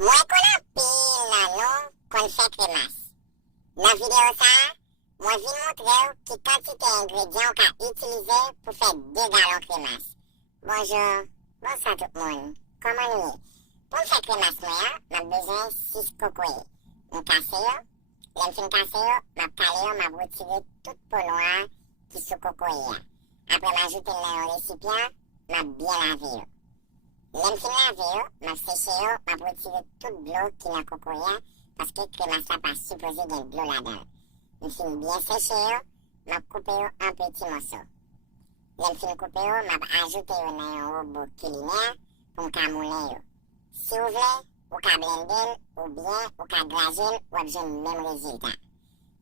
Mwen konan pil nan nou kon fè kremas. Nan video sa, mwen vin montre ou ki kantite ingredyen ou ka itilize pou fè 2 galon kremas. Bonjour, bonsoir tout moun. Koman nou ye? Pou m fè kremas mwen, mwen bezwen 6 kokoye. M kase yo, lem fin kase yo, mwen kale yo, mwen retire tout polon ki sou kokoye ya. Apre m ajoute nan yon resipyan, mwen bien lave yo. Lem fin lave yo, mwen seche yo, mwen retire tout blo ki nan kokoye paske kremas la pa suppose gen blo la dan. M fin bien seche yo, mwen coupe yo en petit morceau. Lem fin coupe yo, mwen ajoute yo nan yon robot culinaire pou m ka moulin yo. Si ou vle, ou ka blendel, ou bien, ou ka glajel, ou ap jen même rezultat.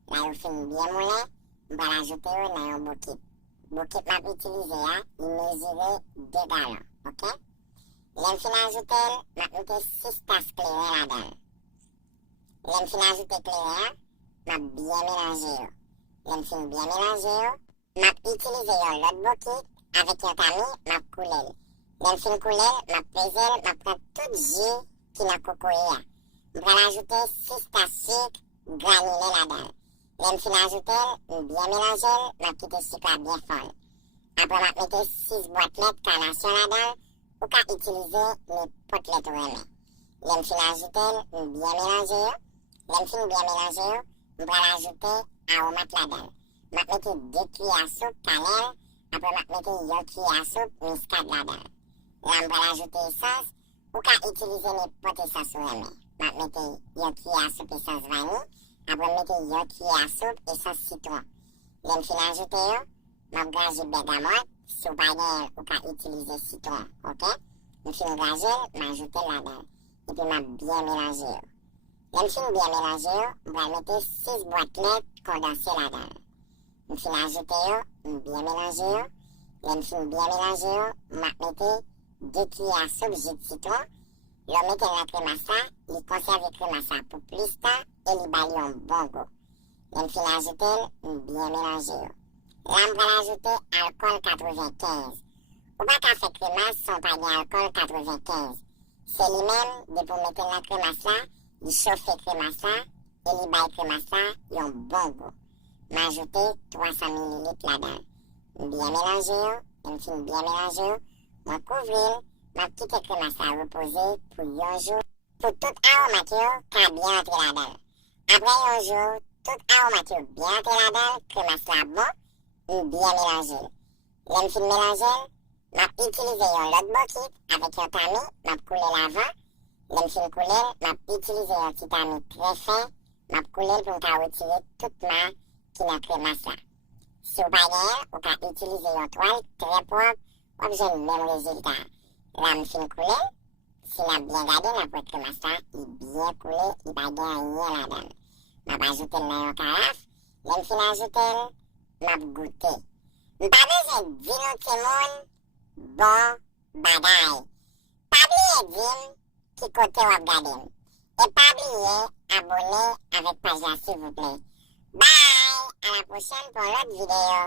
La yo fin bien moulin, m va ajoute yo nan yon bokit. Bokit map itilize ya, yi mesure 2 galon, ok? Lem fin ajoute, map mette 6 tas kleren la dan. Lem fin ajoute kleren, map bien mélange yo. Lem fin bien mélange yo, map itilize yo lot bokit, avek yon tami, map koulel. Lem fin koulel, map pezel, map pran tout jus ki nan kokoye ya. M pral ajoute 6 tas sucre granule la dan. Lem fin ajoute, bien mélange, map kite sucre bien fon. Apre map mette 6 boîtelet carnation la dan, ou ka itilize ni potlet ou reme. Lem fin ajoute, bien mélange yo. Lem fin bien mélange yo, m pral ajoute aromat la dan. Map mette 2 cuillères soupe cannelle, apre map mette 1 cuillère soupe muscade la dan. La m pral ajoute essence, ou ka itilize ni pot essence ou reme. Map mette 1 cuillère soupe essence vanille, apre mette 1 cuillère soupe essence citron. Lem fin ajoute yo, map graje bergamote, sou pa gen ou ka itilize citron, ok? M fin graje, m ajoute la dan. E pi map bien mélange yo. Lem fin bien mélange yo, m pral mette 6 boîtelet kondanse la dan. M fin ajoute yo, m bien mélange yo. Lem fin bien mélange yo, map mette 2 cuillères soupe jus de citron. Lo mette la kremasa, li konserve kremasa pou plus tan, e li bali yon bon go. Lem fin ajoute, m bien mélange yo. La m pral ajoute alcool 95. Ou pa ka fè kremas son pa gen alcool 95. Se li men, de pou mette la kremas la, li chauffe kremas la, e li bay kremas la yon bon go. M ajoute 300 ml la dan. Bien mélange yo, m fin bien mélange yo, m kouvril, m kite kremas la repose pou yon jou, pou tout aromat yo ka bien entre la dan. Apre yon jou, tout aromat yo bien entre la dan, kremas la bon, m bien mélange. Lem fin mélange, map itilize yon lot bokit avek yon tami, map koule l'avan. Lem fin koule, map itilize yon ti tami tre fin, map koule pou m ka retire tout ma ki nan kremas la. Si ou pa gen, ou ka itilize yon toal tre propre, wap jen même rezultat. La m fin koule, si nan bien gade, nan pou kremas la, yi bien koule, yi pa gen yon la dan. Map ajoute nan yon karaf, lem fin ajoute, map goute. M pa bezen di nou ti moun, bon bagay. Pa bliye dim ki kote wap gade. E pa bliye abone avek page la s'il vous plaît. Bye! À la prochaine pour l'autre vidéo.